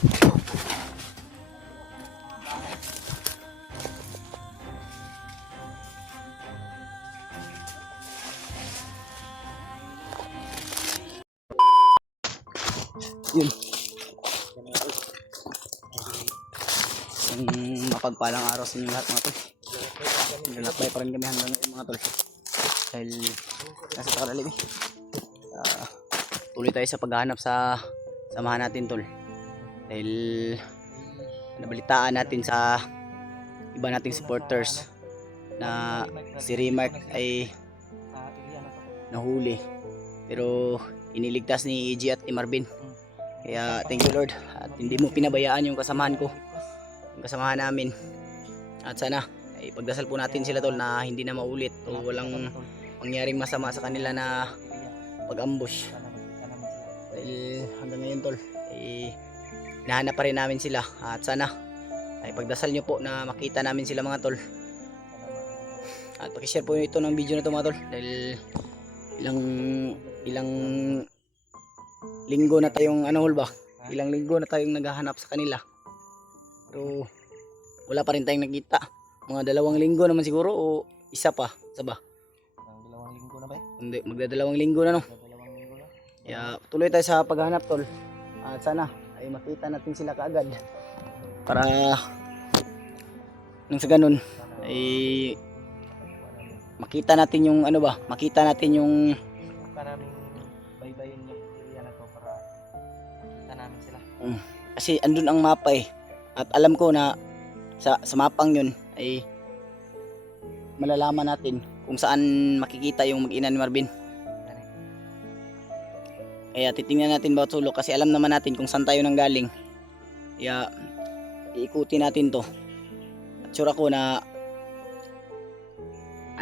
Yun. Mapagpalang araw sa inyo lahat mga tol. Naglalakbay pa rin kami hanggang ngayon mga tol. Dahil nasa takalalim eh. Tuloy tayo sa paghahanap sa samahan natin tol. Dahil nabalitaan natin sa iba nating supporters na si Remark ay nahuli. Pero iniligtas ni EG at ni Marvin. Kaya thank you Lord at hindi mo pinabayaan yung kasamahan ko, yung kasamahan namin. At sana ay pagdasal po natin sila tol na hindi na maulit o walang mangyaring masama sa kanila na pag-ambush. Dahil hanggang ngayon tol ay hinahanap pa rin namin sila at sana ay pagdasal nyo po na makita namin sila mga tol. At pakishare po ito ng video na ito mga tol dahil ilang linggo na tayong ilang linggo na tayong naghahanap sa kanila pero wala pa rin tayong nakita. Mga 2 linggo naman siguro o isa pa saba. 2 linggo na ba? Hindi, magda2 linggo na no. 2 linggo na. Kaya tuloy tayo sa paghahanap tol at sana ay makita natin sila kaagad para nang sa ganun ay makita natin yung makita natin yung Maraming baybayin yung area na to para makita namin sila. Kasi andun ang mapa eh. At alam ko na sa mapang yun ay malalaman natin kung saan makikita yung mag-ina ni Marvin. Kaya titingnan natin bawat sulok kasi alam naman natin kung saan tayo nanggaling. Kaya iikutin natin to. At sure ako na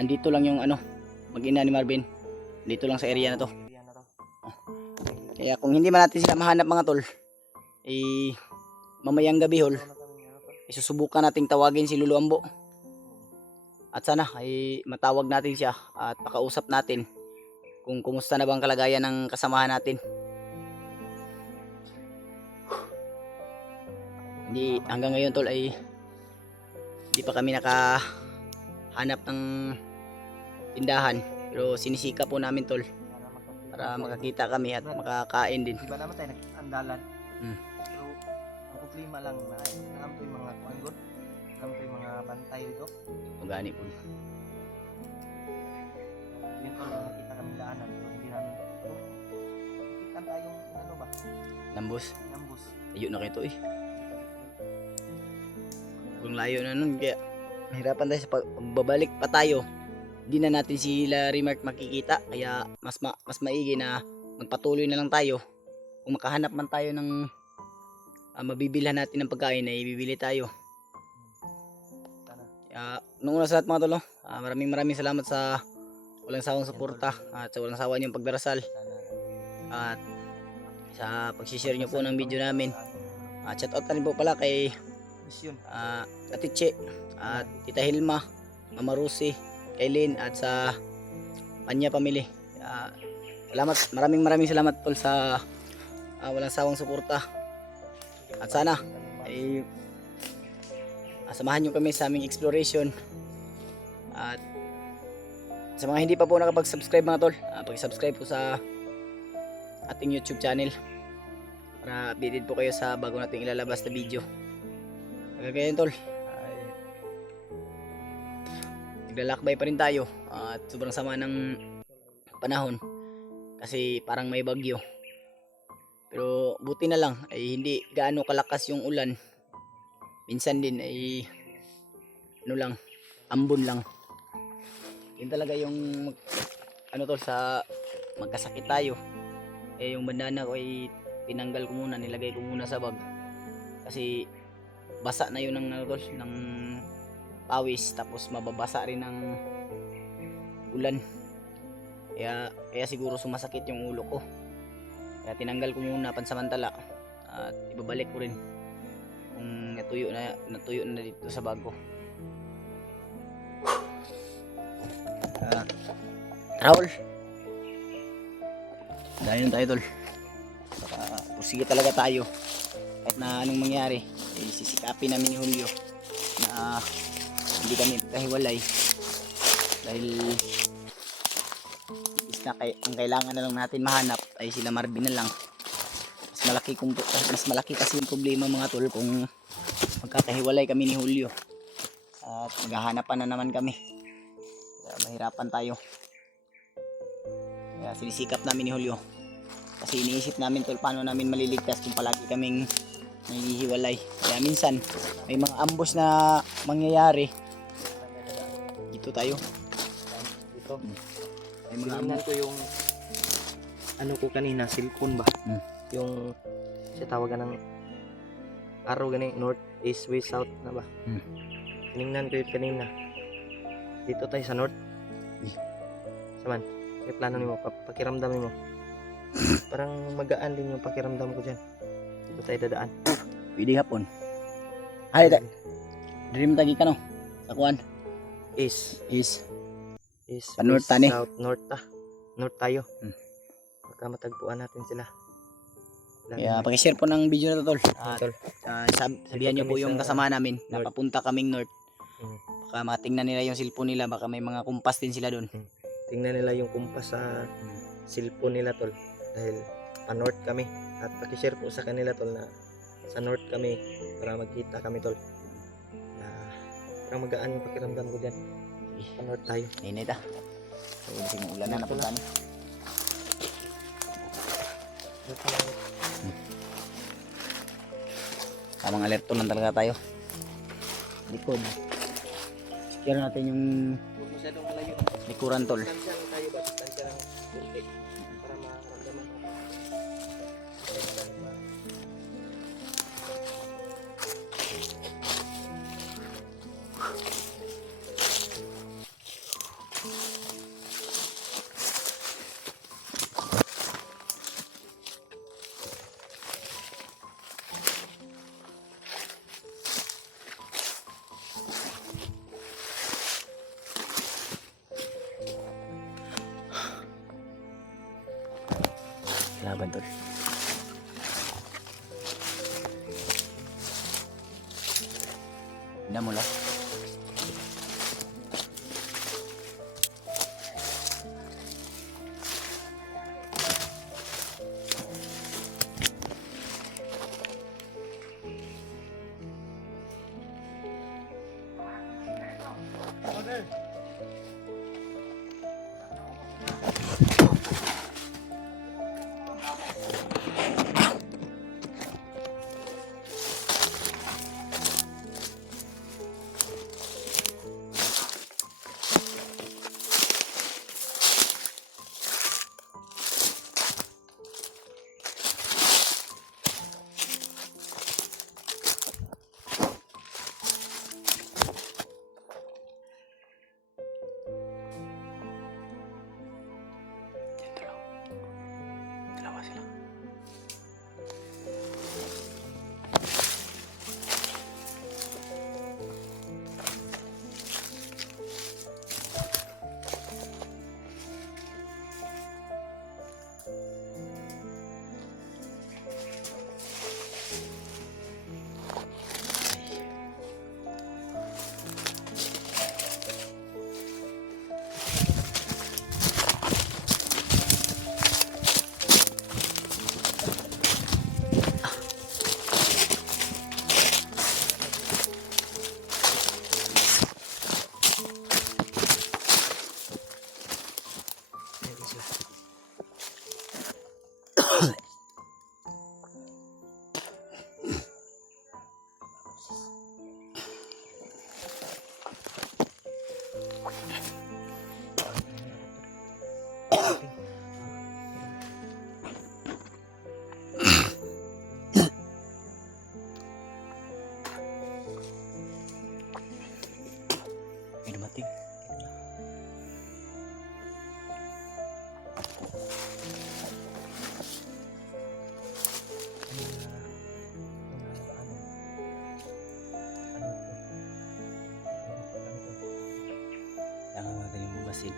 andito lang yung mag-ina ni Marvin. Dito lang sa area na to. Kaya kung hindi man natin sila mahanap mga tol, mamayang gabi isusubukan nating tawagin si Lolo Ambo. At sana ay matawag natin siya at makausap natin kung kumusta na bang kalagayan ng kasamahan natin. Hindi hanggang ngayon tol ay hindi pa kami nakahanap ng tindahan. Pero sinisika po namin tol para makakita kami at makakain din. Diba naman tayo nag-andalan? Pero ang problema lang na alam ko yung mga kuanggot, alam ko yung mga bantay dito. Magani po. Yun po lang nakita kami daanan. Pero hindi namin nakita tayong ba? Nambus. Nambus. Ayun na kayo eh. Kung layo na nun kaya mahirapan tayo sa pagbabalik pa tayo. Hindi na natin sila Remark makikita kaya mas maigi na magpatuloy na lang tayo. Kung makahanap man tayo ng mabibilhan natin ng pagkain ay bibili tayo. Kaya nung una sa lahat mga tolo, maraming salamat sa walang sawang suporta at sa walang sawa niyong pagdarasal at sa pag-share niyo po ng video namin. Shout out rin po pala kay Ate Che at Tita Hilma, Mama Rosie, Kailin at sa Panya Family. Salamat, maraming salamat tol sa walang sawang suporta. At sana ay samahan nyo kami sa aming exploration. At sa mga hindi pa po nakapag-subscribe mga tol, pag-subscribe po sa ating YouTube channel para updated po kayo sa bago nating ilalabas na video. Kagaya tol, naglalakbay pa rin tayo at sobrang sama ng panahon kasi parang may bagyo. Pero buti na lang ay hindi gaano kalakas yung ulan. Minsan din ay ambon lang. Yun talaga yung tol sa magkasakit tayo. Yung bandana ko ay tinanggal ko muna, nilagay ko muna sa bag. Kasi basa na yun ng pawis tapos mababasa rin ng ulan. Kaya siguro sumasakit yung ulo ko. Kaya tinanggal ko muna pansamantala at ibabalik ko rin kung natuyo na dito sa bago. Raul, dahil tayo tol. Pursige talaga tayo. Kahit na anong mangyari, sisikapin namin ni Julio na hindi kami kahiwalay dahil ang kailangan na lang natin mahanap ay sila Marvin na lang. Mas malaki kasi yung problema mga tol kung magkakahiwalay kami ni Julio at maghahanapan na naman kami. Kaya mahirapan tayo. Kaya sinisikap namin ni Julio. Kasi iniisip namin tol paano namin maliligtas kung palagi kaming naghihiwalay. Kaya minsan may mga ambush na mangyayari. Dito tayo. Dito. May mga Tinignan ko yung ano ko kanina, cellphone ba? Yung siya tawagan ng araw gani, north, east, west, south na ba? Tinignan ko yun kanina. Dito tayo sa north. Saman, may plano nimo, pakiramdam mo. Parang magaan din yung pakiramdam ko dyan. Dito tayo dadaan. pwede hapon. Ay, dream tagi ka no? Sakuan. East, Is. east, North west, tani. south, north North tayo. Baka matagpuan natin sila. Kaya pakishare po ng video na to tol. At Tol. sabihan nyo po kami yung sa kasama namin na north. papunta kaming north. Mm. Baka matingnan nila yung cellphone nila, baka may mga kumpas din sila doon. Tingnan nila yung kumpas sa cellphone nila tol. Dahil pa-north kami. At pakishare po sa kanila tol na sa north kami para magkita kami tol. Parang magaan yung pakiramdam ko dyan. Pa-north tayo. Init ah. So, kasi ng ulan na napunta na. Tamang alerto lang talaga tayo. Likod. Secure natin yung Masyadong malayo. likuran tol. Distansya lang tayo ba? Distansya lang kunti. Para makaramdaman natin. Laban tol. Hindi mo lang. Dalawa sila. May dumating. Kailangan natin yung bubasid.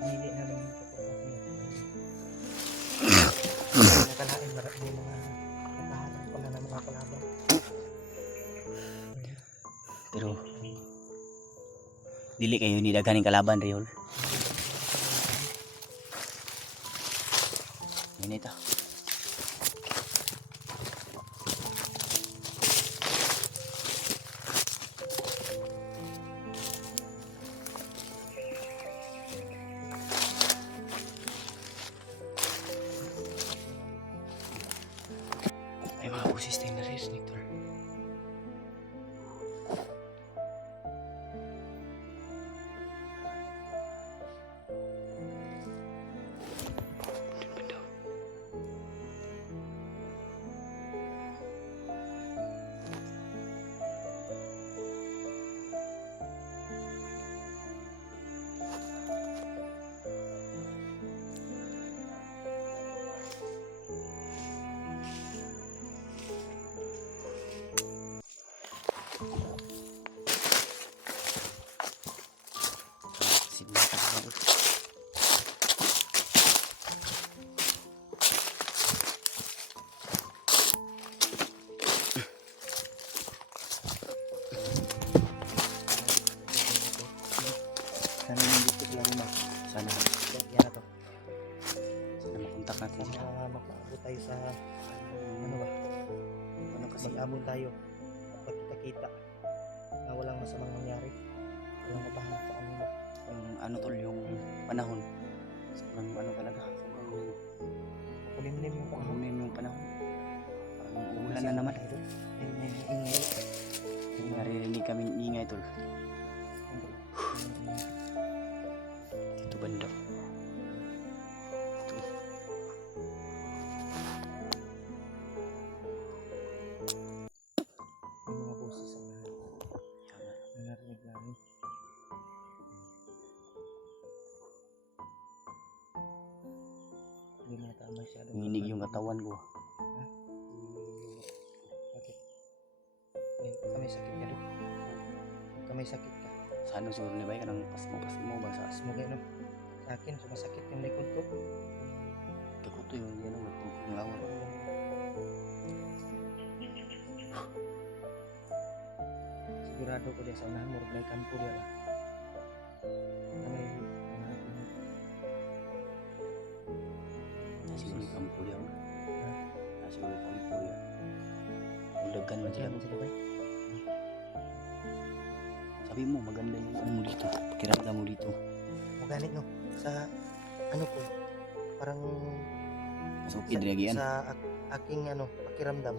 Hindi namin nakalain marami mga katahan. mga kalaban. Pero dili kayo ni daghaning kalaban Riol. Ini ito. Ay mga busis tayo na rin, Nectar. Sana nandito sila rin mag. Sana, Yan na to. sana makontak natin sila. Sana makaabot tayo sa ano ba? Ano kasi Mag-abot tayo at magkita-kita na walang masamang mangyari. Walang mabahanap sa kanila. yung ano tol, yung panahon. Sobrang ano talaga, sobrang Kulimlim yung panahon. kuhunin yung panahon. Parang uulan na naman. May ingay. Naririnig kami ingay tol. Dito banda. Ito. May mga boses ang narinig namin. Hindi na tama masyado. Nanginig yung katawan ko. Bakit? May sakit ka rin. May sakit ka. Sa ano siguro ni Bay ka ng pasmo ba sa Mas magay no. Sa akin, sumasakit yung likod ko. kakuto yung yan ang matungkong lawan. Sigurado ko dia sa unahan mo, may kampo dia lah. Kami, mga ating Siguro yung kampo yan. Siguro yung kampo yan. Ulagan man sila. Sila sila ba? Sabi mo maganda yung ano mo dito. Pakiramdam mo dito. Maganit no. Sa ano ko, parang Mas okay diragian. sa aking ano, pakiramdam.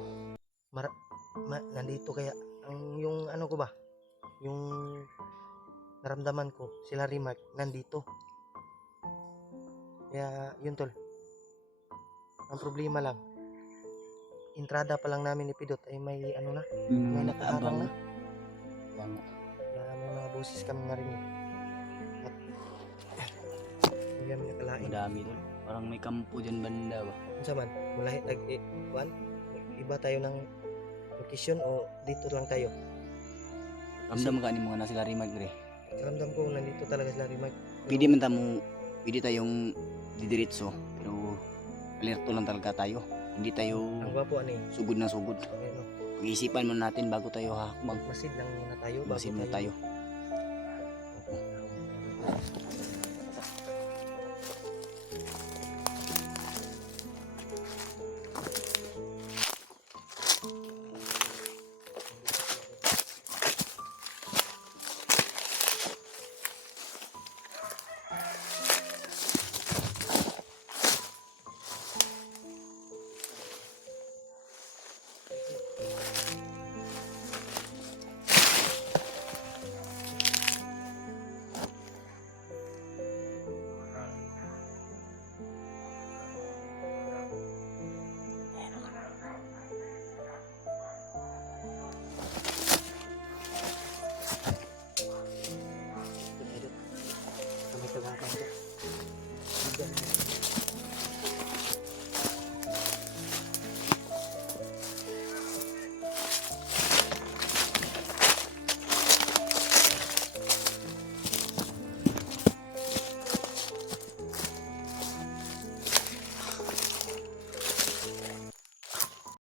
Nandito kaya ang yung ano ko ba? Yung naramdaman ko, sila Rimark nandito. Kaya yun tol. Ang problema lang, entrada pa lang namin ni Pidot ay may ano na, may nakaharang na. Yan. Kaya may mga boses kami narinig. At hindi kami nakalain. Madami tol. Parang may kampo dyan banda ba. Unsa man, mulahi kuan, iba tayo ng location o dito lang tayo. Ramdam ka ni mga nasa Larimag re. Ramdam ko nandito talaga sila Rimark. Pwede man tamo, pwede tayong didiretso. Pero alerto lang talaga tayo. Hindi tayo Ang gwapo ano eh. sugod na sugod. Ano, Pag-iisipan muna natin bago tayo hakbang. masid lang muna tayo. Basin muna tayo.